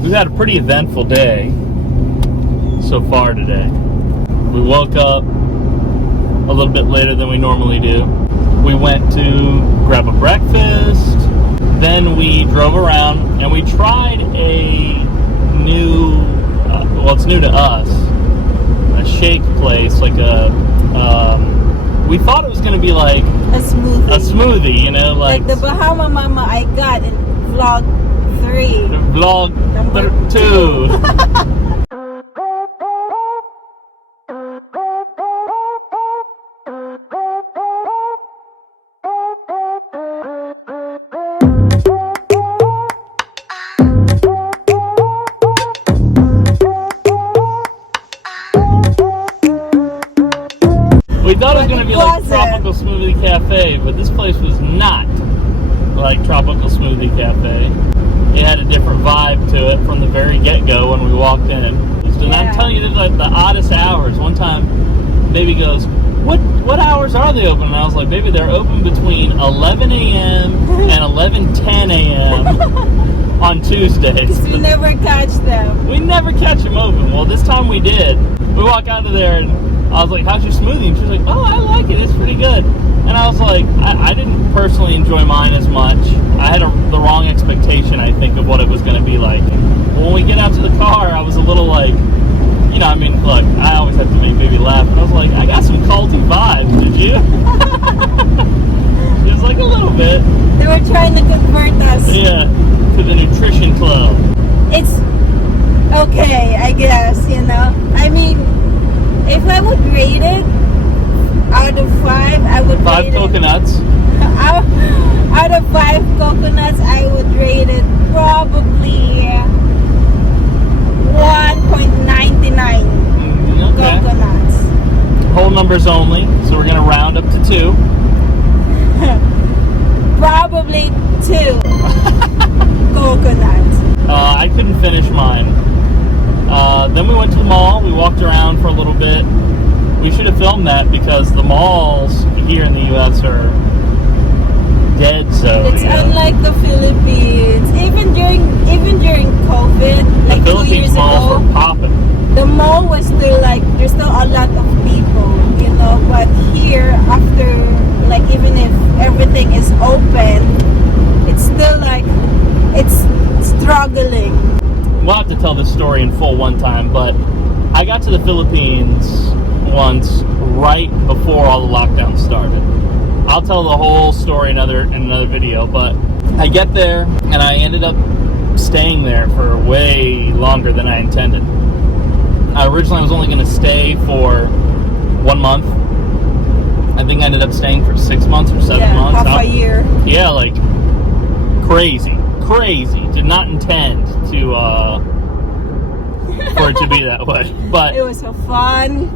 We've had a pretty eventful day so far today. We woke up a little bit later than we normally do. We went to grab a breakfast. Then we drove around and we tried a new, well, it's new to us, a shake place, like we thought it was going to be like a smoothie, you know, like the Bahama Mama I got in vlog 3. Vlog Number 2. We thought it was going to be like Tropical Smoothie Cafe, but this place was not like Tropical Smoothie Cafe. It had a different vibe to it from the very get-go when we walked in. And I'm telling you, there's like the oddest hours. One time, baby goes, what hours are they open? And I was like, baby, they're open between 11 a.m. and 11:10 a.m. on Tuesdays. Because we never catch them. We never catch them open. Well, this time we did. We walk out of there and I was like, how's your smoothie? And she was like, oh, I like it. It's pretty good. And I was like, I didn't personally enjoy mine as much. I had the wrong expectation, I think, of what it was going to be like. But when we get out to the car, I was a little like, you know, I mean, look, I always have to make baby laugh. And I was like, I got some culty vibes. Did you? Just like a little bit. They were trying to convert us. Yeah, to the nutrition club. It's okay, I guess, you know. I mean, if I would rate it out of 5, I would 5 rate coconuts. Out of 5 coconuts, I would rate it probably 1.99 coconuts. Whole numbers only, so we're going to round up to 2. Probably 2 coconuts. I couldn't finish mine. Then we went to the mall. We walked around for a little bit. We should have filmed that because the malls here in the U.S. are dead zone. It's unlike the Philippines. Even during COVID, like the 2 Philippines years malls ago, were popping. the mall was still like there's still a lot of people, you know. But here, after like even if everything is open, it's still like it's struggling. We'll have to tell this story in full one time, but I got to the Philippines once right before all the lockdowns started. I'll tell the whole story in another video, but I get there and I ended up staying there for way longer than I intended. Originally I was only going to stay for 1 month. I think I ended up staying for 6 months or 7 months. Half a year. Yeah, like crazy. Did not intend to for it to be that way, but it was a fun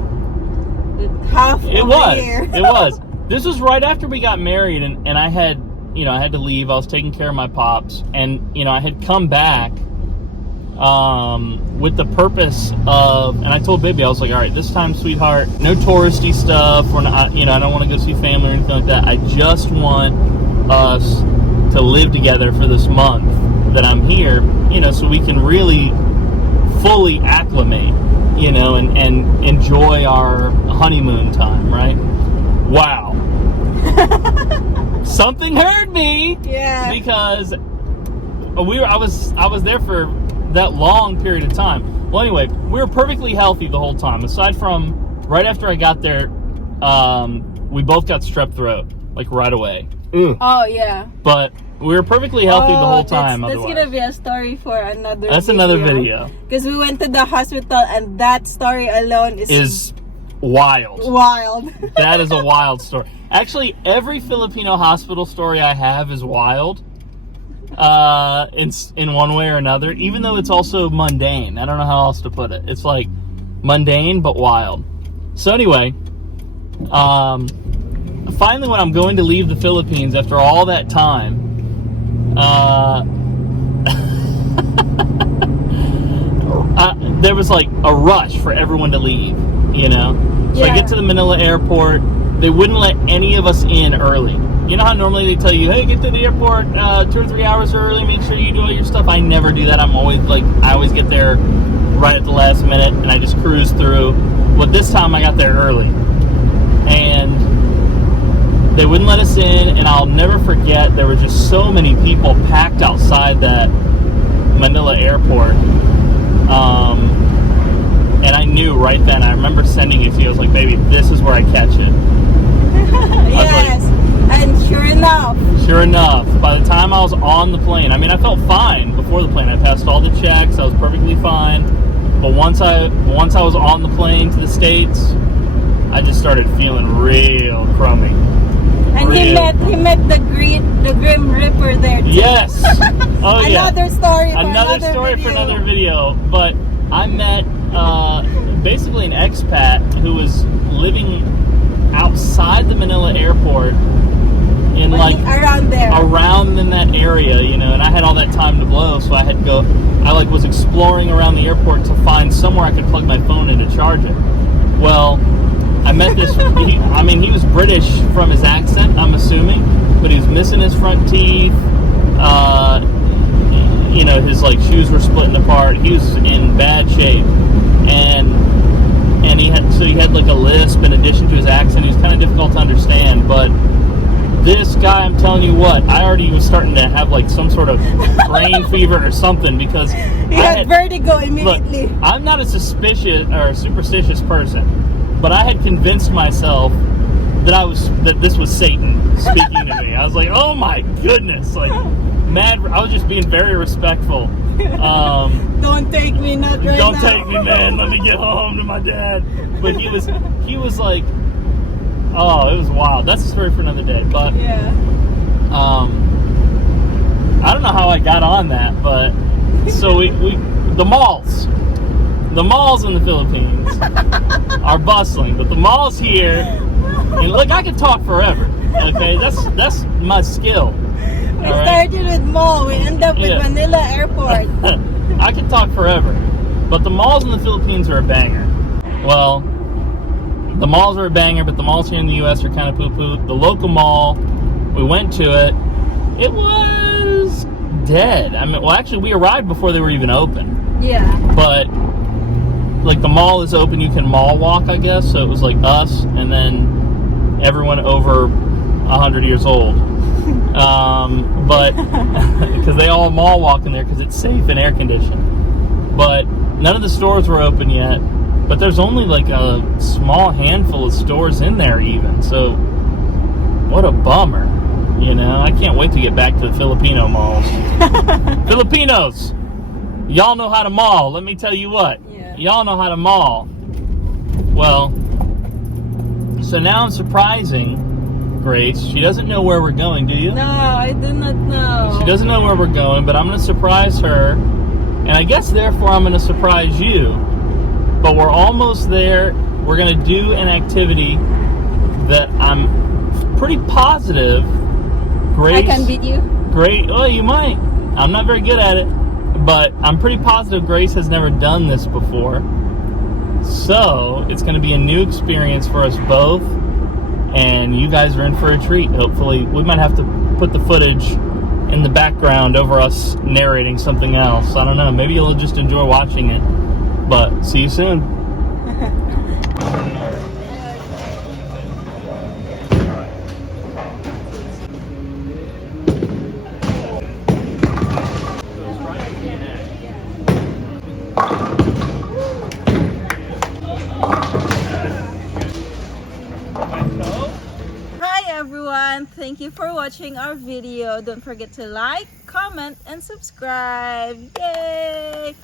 half it of was. a year. It was. This was right after we got married, and I had, you know, I had to leave. I was taking care of my pops, and you know, I had come back with the purpose of, and I told baby, I was like, all right, this time, sweetheart, no touristy stuff. We're not, you know, I don't want to go see family or anything like that. I just want us to live together for this month that I'm here, you know, so we can really fully acclimate, you know, and enjoy our honeymoon time, right? Wow. Something heard me. Yeah. Because I was there for that long period of time. Well, anyway, we were perfectly healthy the whole time. Aside from right after I got there, we both got strep throat, like right away. Ugh. Oh yeah. But we were perfectly healthy the whole time. That's gonna be a story for another. That's another video. Because we went to the hospital, and that story alone is wild. Wild. That is a wild story. Actually, every Filipino hospital story I have is wild. In one way or another, even though it's also mundane. I don't know how else to put it. It's like mundane but wild. So anyway, finally when I'm going to leave the Philippines after all that time, there was like a rush for everyone to leave, you know? So I get to the Manila airport. They wouldn't let any of us in early. you know how normally they tell you, hey, get to the airport 2 or 3 hours early, make sure you do all your stuff. I never do that. I always get there right at the last minute, and I just cruise through. But this time I got there early, and they wouldn't let us in, and I'll never forget, there were just so many people packed outside that Manila airport. And I knew right then, I remember sending it to you, I was like, baby, this is where I catch it. Yes, and sure enough, by the time I was on the plane, I mean, I felt fine before the plane. I passed all the checks, I was perfectly fine. But once I was on the plane to the States, I just started feeling real crummy. And he met the Grim Reaper there too. Yes. Oh yeah. Another story for another video. But I met basically an expat who was living outside the Manila airport in around in that area, you know, and I had all that time to blow, so I had to go. I was exploring around the airport to find somewhere I could plug my phone in to charge it. Well, I met this. He was British from his accent, I'm assuming, but he was missing his front teeth. You know, his shoes were splitting apart. He was in bad shape, and he had a lisp in addition to his accent. He was kind of difficult to understand, but this guy, I'm telling you what, I already was starting to have some sort of brain fever or something, because he had vertigo immediately. Look, I'm not a suspicious or superstitious person, but I had convinced myself that this was Satan speaking to me. I was like, oh my goodness, mad. I was just being very respectful. Don't take me, Don't take me, man. Let me get home to my dad. But he was like, oh, it was wild. That's a story for another day. But yeah. I don't know how I got on that, but so the malls in the Philippines are bustling, but the malls here, look, I could talk forever. Okay, that's my skill. We started with mall, we end up with Manila Airport. I could talk forever, but the malls in the Philippines are a banger. Well, the malls are a banger, but the malls here in the U.S. are kind of poo-poo. The local mall, we went to it. It was dead. I mean, well, actually, we arrived before they were even open. Yeah. But the mall is open. You can mall walk, I guess. So it was us and then everyone over 100 years old. But because they all mall walk in there because it's safe and air conditioned. But none of the stores were open yet. But there's only a small handful of stores in there even. So what a bummer. You know, I can't wait to get back to the Filipino malls. Filipinos, y'all know how to mall. Let me tell you what. Yeah. Y'all know how to mall. Well, so now I'm surprising Grace. She doesn't know where we're going, do you? No, I do not know. She doesn't know where we're going, but I'm going to surprise her. And I guess, therefore, I'm going to surprise you. But we're almost there. We're going to do an activity that I'm pretty positive Grace... I can beat you? Great. Oh, you might. I'm not very good at it. But I'm pretty positive Grace has never done this before. So, it's going to be a new experience for us both. And you guys are in for a treat, hopefully. We might have to put the footage in the background over us narrating something else. I don't know. Maybe you'll just enjoy watching it. But see you soon. Thank you for watching our video. Don't forget to like, comment, and subscribe. Yay!